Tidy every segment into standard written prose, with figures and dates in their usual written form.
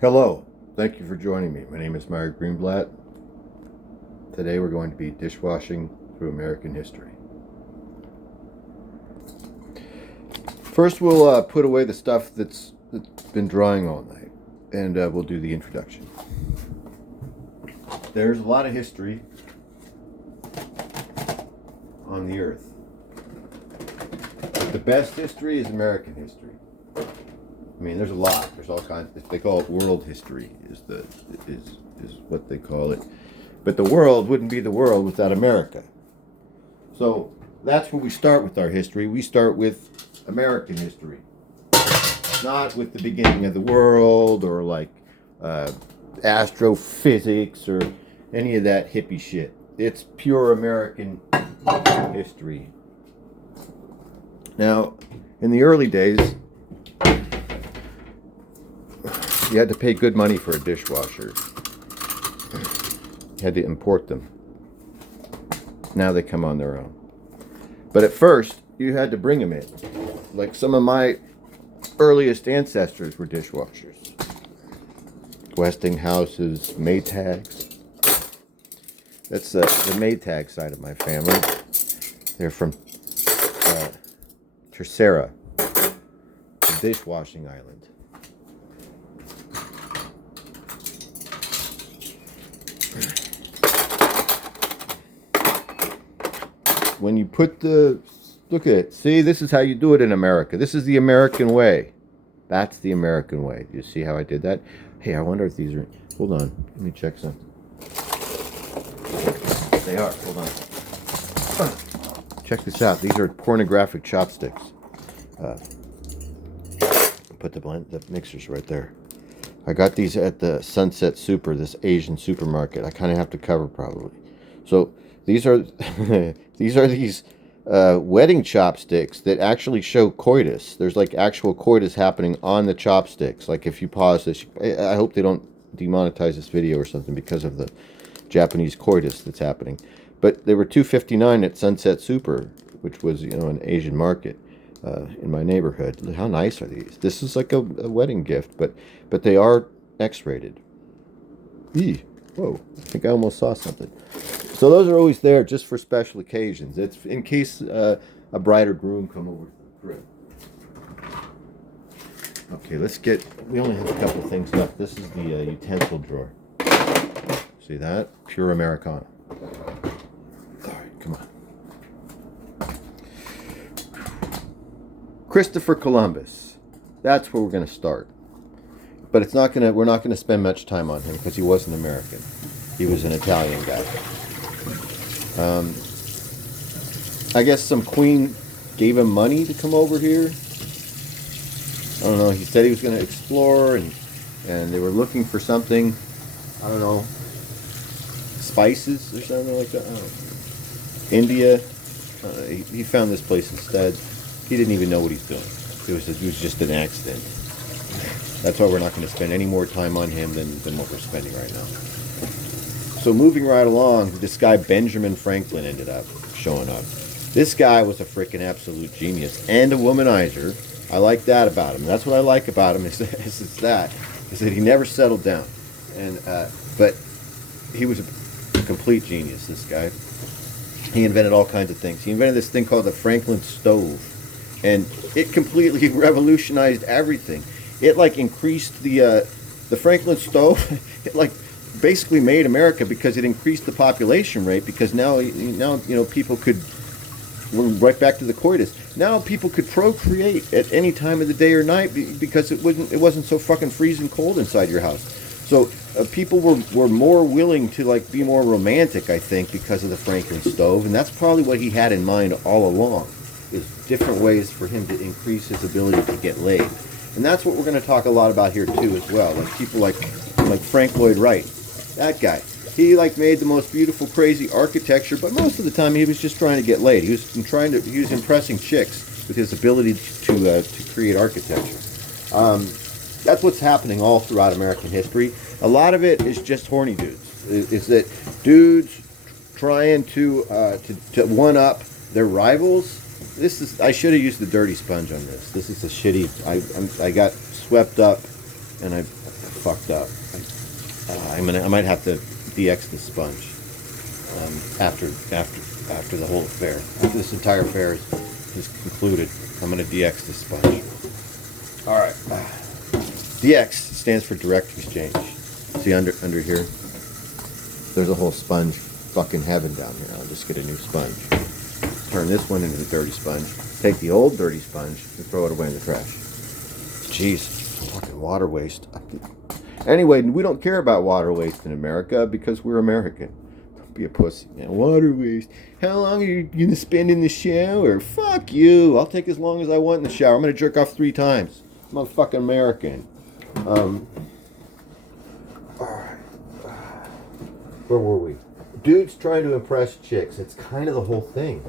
Hello, thank you for joining me. My name is Meyer Greenblatt. Today we're going to be dishwashing through American history. First we'll put away the stuff that's been drying all night, and we'll do the introduction. There's a lot of history on the earth, but the best history is American history. I mean, there's a lot. There's all kinds. They call it world history. Is what they call it. But the world wouldn't be the world without America. So that's where we start with our history. We start with American history, not with the beginning of the world or like astrophysics or any of that hippie shit. It's pure American history. Now, in the early days, you had to pay good money for a dishwasher. You had to import them. Now they come on their own. But at first, you had to bring them in. Like some of my earliest ancestors were dishwashers. Westinghouses, Maytags. That's the Maytag side of my family. They're from Tercera, the dishwashing island. When you put look at it. See, this is how you do it in America. This is the American way. That's the American way. You see how I did that? Hey, I wonder if these are, hold on. Let me check something. They are, hold on. Check this out. These are pornographic chopsticks. Put the mixers right there. I got these at the Sunset Super, this Asian supermarket. I kind of have to cover probably. So these are these wedding chopsticks that actually show coitus. There's like actual coitus happening on the chopsticks. Like if you pause this, I hope they don't demonetize this video or something because of the Japanese coitus that's happening. But they were $2.59 at Sunset Super, which was an Asian market in my neighborhood. How nice are these? This is like a wedding gift, but they are X-rated. Eee. Whoa, I think I almost saw something. So those are always there just for special occasions. It's in case a bride or groom come over to the crib. Okay, we only have a couple things left. This is the utensil drawer. See that? Pure Americana. All right, come on. Christopher Columbus. That's where we're going to start. But we're not gonna spend much time on him because he wasn't American. He was an Italian guy. I guess some queen gave him money to come over here. I don't know. He said he was gonna explore, and they were looking for something. I don't know, spices or something like that. I don't know. India. He found this place instead. He didn't even know what he's doing. It was just an accident. That's why we're not going to spend any more time on him than what we're spending right now. So moving right along, this guy Benjamin Franklin ended up showing up. This guy was a freaking absolute genius and a womanizer. I like that about him. That's what I like about him is that he never settled down. But he was a complete genius, this guy. He invented all kinds of things. He invented this thing called the Franklin stove. And it completely revolutionized everything. It like increased the Franklin stove. It like basically made America because it increased the population rate. Because now people could. We're right back to the coitus. Now people could procreate at any time of the day or night because it wasn't so fucking freezing cold inside your house. So people were more willing to like be more romantic, I think, because of the Franklin stove, and that's probably what he had in mind all along. Is different ways for him to increase his ability to get laid. And that's what we're going to talk a lot about here too as well. Like people like Frank Lloyd Wright. That guy. He like made the most beautiful crazy architecture, but most of the time he was just trying to get laid. He was impressing chicks with his ability to create architecture. That's what's happening all throughout American history. A lot of it is just horny dudes. Is that dudes trying to one up their rivals? I should have used the dirty sponge on this. This is a shitty. I got swept up, and I fucked up. I might have to DX the sponge after the whole affair. After this entire affair is concluded, I'm gonna DX the sponge. All right. DX stands for direct exchange. See under here, there's a whole sponge fucking heaven down here. I'll just get a new sponge. Turn this one into a dirty sponge. Take the old dirty sponge and throw it away in the trash. Jeez, fucking water waste. Anyway, we don't care about water waste in America because we're American. Don't be a pussy. Yeah, water waste. How long are you gonna spend in the shower? Fuck you. I'll take as long as I want in the shower. I'm gonna jerk off 3 times. I'm a fucking American. Where were we? Dudes trying to impress chicks. It's kind of the whole thing.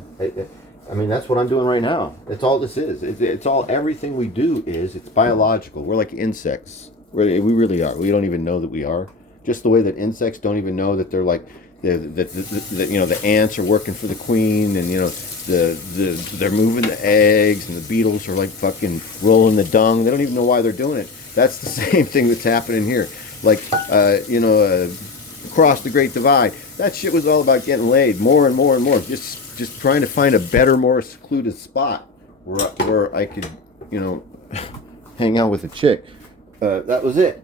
I mean, that's what I'm doing right now. That's all this is. It's all, everything we do is, it's biological. We're like insects. We really are. We don't even know that we are. Just the way that insects don't even know that they're like, that you know, the ants are working for the queen, and you know, they're moving the eggs, and the beetles are like fucking rolling the dung. They don't even know why they're doing it. That's the same thing that's happening here. Like, you know, across the Great Divide, that shit was all about getting laid more and more and more. Just trying to find a better, more secluded spot where I could, you know, hang out with a chick. That was it.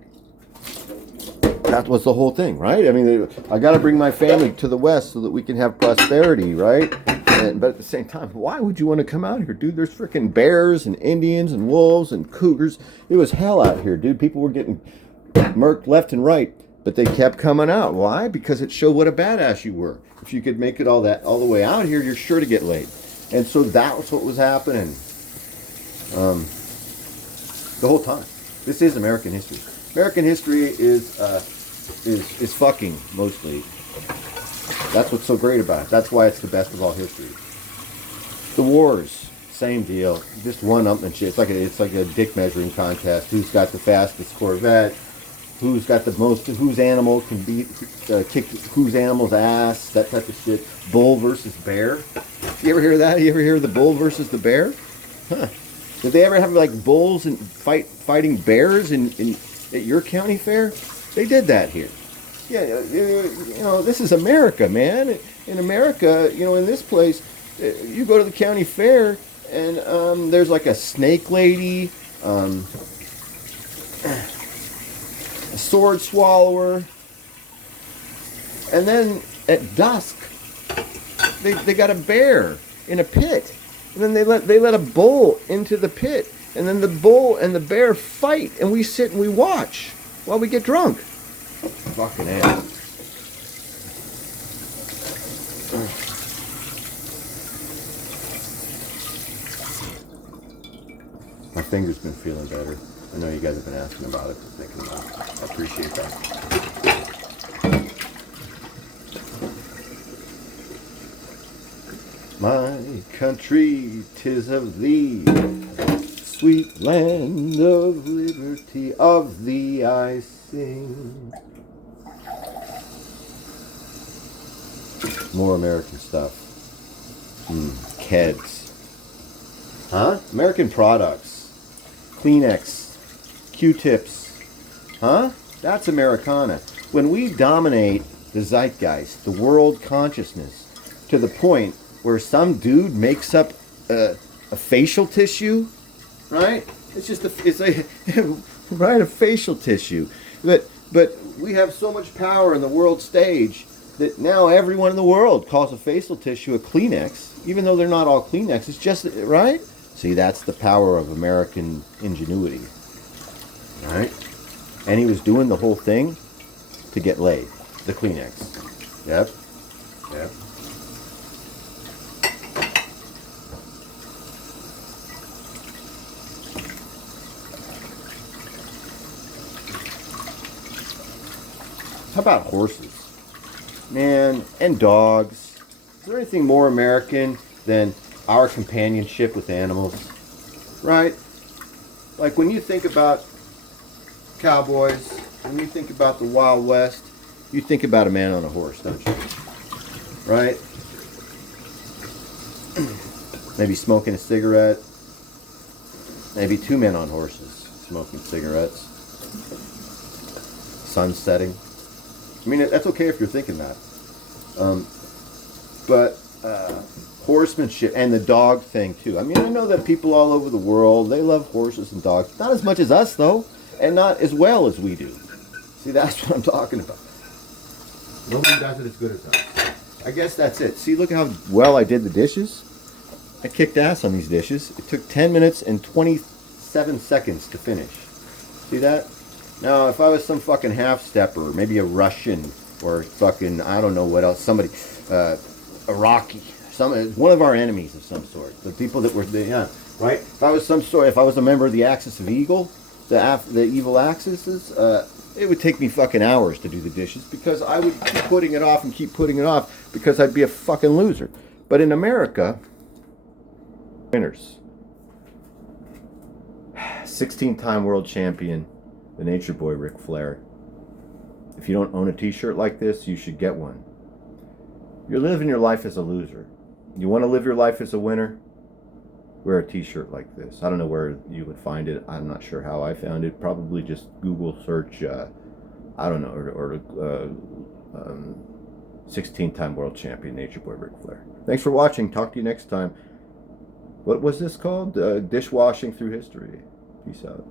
That was the whole thing, right? I mean, I got to bring my family to the West so that we can have prosperity, right? But at the same time, why would you want to come out here, dude? There's freaking bears and Indians and wolves and cougars. It was hell out here, dude. People were getting murked left and right, but they kept coming out. Why? Because it showed what a badass you were. If you could make it all the way out here, you're sure to get laid. And so that was what was happening the whole time. This is American history. American history is fucking, mostly. That's what's so great about it. That's why it's the best of all history. The wars, same deal. Just one-upmanship. It's like a dick measuring contest. Who's got the fastest Corvette? Who's got the most? Whose animal can kick whose animal's ass? That type of shit. Bull versus bear. You ever hear that? You ever hear the bull versus the bear? Huh? Did they ever have like bulls and fighting bears at your county fair? They did that here. Yeah, you know, this is America, man. In America, you know, in this place, you go to the county fair and there's like a snake lady, a sword swallower, and then at dusk, they got a bear in a pit, and then they let a bull into the pit, and then the bull and the bear fight, and we sit and we watch while we get drunk. Fucking ass. My finger's been feeling better. I know you guys have been asking about it, thinking about it. I appreciate that. My country, 'tis of thee, sweet land of liberty, of thee I sing. More American stuff. Keds. Huh? American products. Kleenex. Q-tips. Huh? That's Americana. When we dominate the zeitgeist, the world consciousness, to the point where some dude makes up a facial tissue, right? It's a right, a facial tissue. But we have so much power in the world stage that now everyone in the world calls a facial tissue a Kleenex, even though they're not all Kleenex. It's just, right? See, that's the power of American ingenuity. All right? And he was doing the whole thing to get laid. The Kleenex. Yep. Yep. How about horses? Man, and dogs. Is there anything more American than our companionship with animals? Right? Like when you think about cowboys, when you think about the Wild West, you think about a man on a horse, don't you? Right? Maybe smoking a cigarette. Maybe 2 men on horses smoking cigarettes. sun's setting. I mean, that's okay if you're thinking that. But horsemanship and the dog thing too. I mean, I know that people all over the world, they love horses and dogs. Not as much as us though, and not as well as we do. See, that's what I'm talking about. Nobody does it as good as us. I guess that's it. See, look how well I did the dishes. I kicked ass on these dishes. It took 10 minutes and 27 seconds to finish. See that? Now, if I was some fucking half-stepper, maybe a Russian or fucking, I don't know what else, somebody, Iraqi, one of our enemies of some sort, the people that were, right? If I was if I was a member of the Axis of Evil, the evil Axis, it would take me fucking hours to do the dishes because I would keep putting it off and keep putting it off because I'd be a fucking loser. But in America, winners. 16-time world champion, the Nature Boy Ric Flair. If you don't own a t-shirt like this, you should get one. You're living your life as a loser. You want to live your life as a winner? Wear a t-shirt like this. I don't know where you would find it. I'm not sure how I found it. Probably just Google search, I don't know, or 16-time world champion, Nature Boy Ric Flair. Thanks for watching. Talk to you next time. What was this called? Dishwashing through history. Peace out.